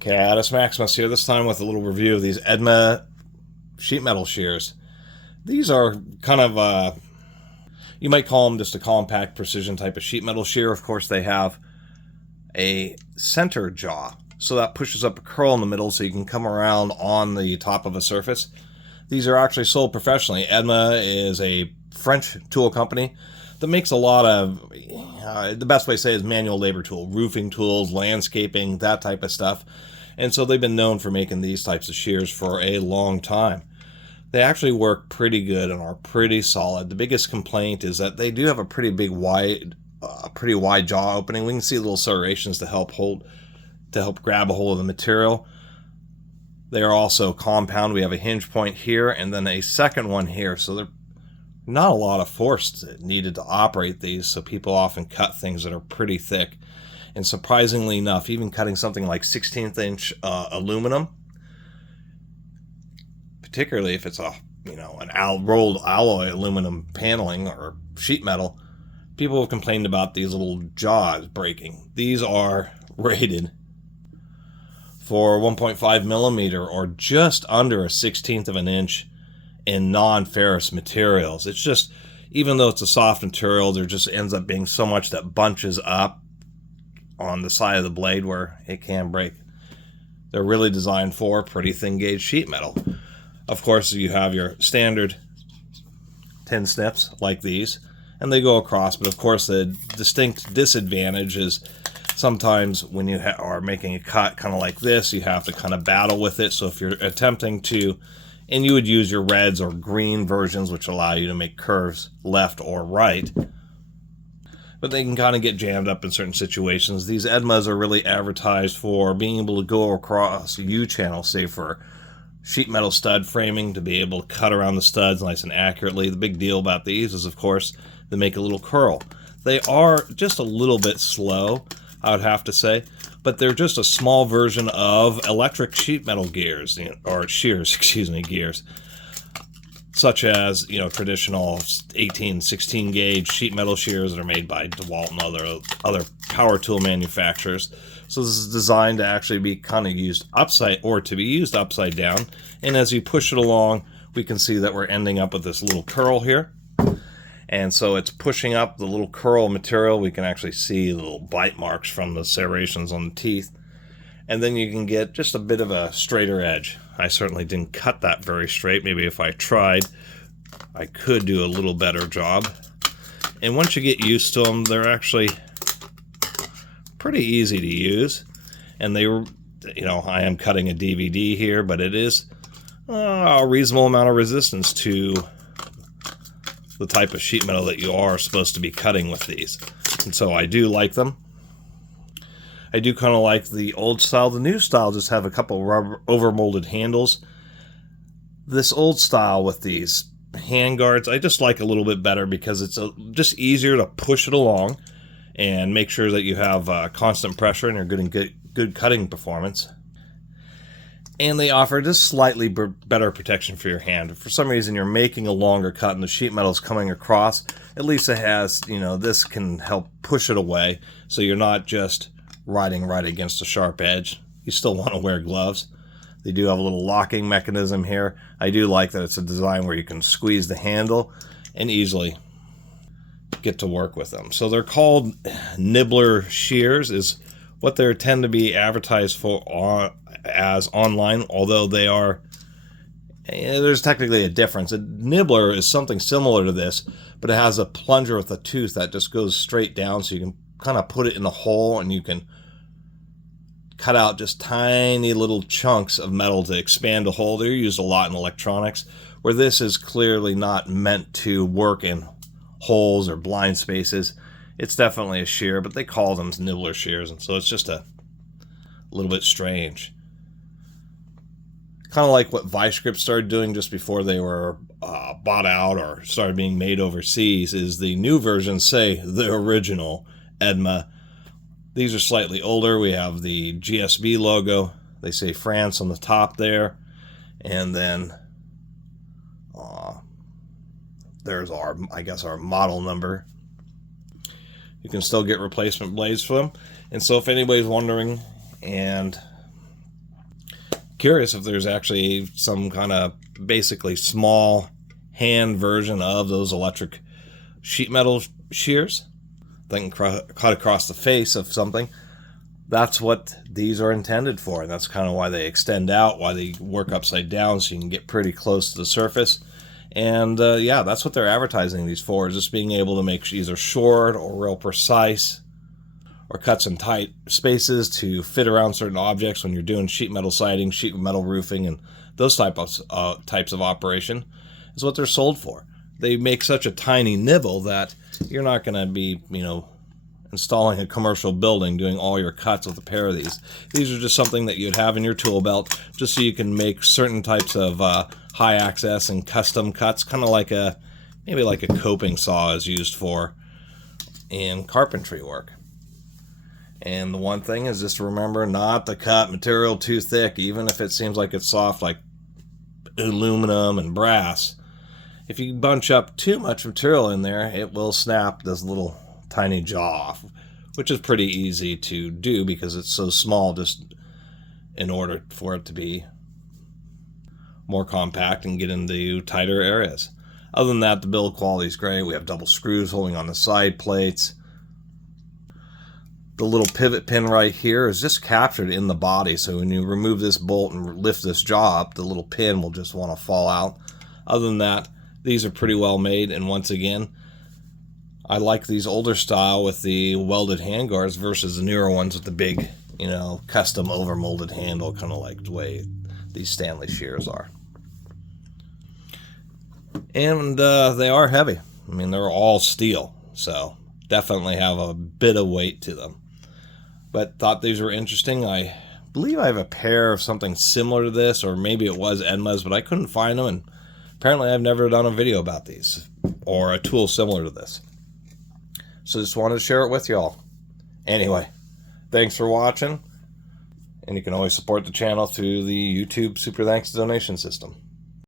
Catus Maximus here, this time with a little review of these EDMA sheet metal shears. These are kind of, you might call them just a compact precision type of sheet metal shear. Of course, they have a center jaw, so that pushes up a curl in the middle so you can come around on the top of a surface. These are actually sold professionally. EDMA is a French tool company that makes a lot of, the best way to say it is manual labor tool, roofing tools, landscaping, that type of stuff. And so they've been known for making these types of shears for a long time. They actually work pretty good and are pretty solid. The biggest complaint is that they do have a pretty wide jaw opening. We can see little serrations to help grab a hold of the material. They are also compound. We have a hinge point here and then a second one here. So there's not a lot of force needed to operate these. So people often cut things that are pretty thick. And surprisingly enough, even cutting something like 16th inch aluminum, particularly if it's an rolled alloy aluminum paneling or sheet metal, people have complained about these little jaws breaking. These are rated for 1.5 millimeter or just under a 16th of an inch in non-ferrous materials. It's just, even though it's a soft material, there just ends up being so much that bunches up on the side of the blade where it can break. They're really designed for pretty thin gauge sheet metal. Of course, you have your standard tin snips like these, and they go across, but of course the distinct disadvantage is sometimes when you are making a cut kind of like this, you have to kind of battle with it. So if you're attempting to, and you would use your reds or green versions, which allow you to make curves left or right, but they can kind of get jammed up in certain situations. These EDMAs are really advertised for being able to go across U-channel, say for sheet metal stud framing, to be able to cut around the studs nice and accurately. The big deal about these is, of course, they make a little curl. They are just a little bit slow, I would have to say, but they're just a small version of electric sheet metal gears, or shears, gears, such as, traditional 18, 16 gauge sheet metal shears that are made by DeWalt and other power tool manufacturers. So this is designed to actually be kind of used upside down. And as you push it along, we can see that we're ending up with this little curl here. And so it's pushing up the little curl material. We can actually see little bite marks from the serrations on the teeth. And then you can get just a bit of a straighter edge. I certainly didn't cut that very straight. Maybe if I tried, I could do a little better job. And once you get used to them, they're actually pretty easy to use. And they were, I am cutting a DVD here, but it is a reasonable amount of resistance to the type of sheet metal that you are supposed to be cutting with these. And so I do like them. I do kind of like the old style. The new style just have a couple rubber over-molded handles. This old style with these hand guards, I just like a little bit better because it's just easier to push it along and make sure that you have constant pressure and you're good cutting performance. And they offer just slightly better protection for your hand. If for some reason you're making a longer cut and the sheet metal is coming across, at least it has, this can help push it away so you're not just riding right against a sharp edge. You still want to wear gloves. They do have a little locking mechanism here. I do like that it's a design where you can squeeze the handle and easily get to work with them. So they're called Nibbler shears, is what they tend to be advertised for as online, although they are, there's technically a difference. A nibbler is something similar to this, but it has a plunger with a tooth that just goes straight down, so you can kind of put it in the hole and you can cut out just tiny little chunks of metal to expand a hole. They're used a lot in electronics, where this is clearly not meant to work in holes or blind spaces. It's definitely a shear, but they call them nibbler shears, and so it's just a little bit strange. Kind of like what Vice Grip started doing just before they were bought out or started being made overseas, is the new version, say the original EDMA. These are slightly older. We have the GSB logo. They say France on the top there. And then there's our model number. You can still get replacement blades for them. And so if anybody's wondering and curious if there's actually some kind of basically small hand version of those electric sheet metal shears that can cut across the face of something. That's what these are intended for, and that's kind of why they extend out, why they work upside down, so you can get pretty close to the surface. And yeah, that's what they're advertising these for, is just being able to make either short or real precise, or cut some tight spaces to fit around certain objects when you're doing sheet metal siding, sheet metal roofing, and those types of operation is what they're sold for. They make such a tiny nibble that you're not going to be, installing a commercial building doing all your cuts with a pair of these. These are just something that you'd have in your tool belt just so you can make certain types of high access and custom cuts, kind of like maybe like a coping saw is used for in carpentry work. And the one thing is just to remember not to cut material too thick, even if it seems like it's soft like aluminum and brass. If you bunch up too much material in there, it will snap this little tiny jaw off, which is pretty easy to do because it's so small, just in order for it to be more compact and get into tighter areas. Other than that, the build quality is great. We have double screws holding on the side plates. The little pivot pin right here is just captured in the body, so when you remove this bolt and lift this jaw up, the little pin will just want to fall out. Other than that, these are pretty well made, and once again, I like these older style with the welded handguards versus the newer ones with the big, custom over-molded handle, kind of like the way these Stanley shears are. And they are heavy. I mean, they're all steel, so definitely have a bit of weight to them. But thought these were interesting. I believe I have a pair of something similar to this, or maybe it was EDMA's, but I couldn't find them, and apparently I've never done a video about these, or a tool similar to this. So just wanted to share it with y'all. Anyway, thanks for watching, and you can always support the channel through the YouTube Super Thanks donation system.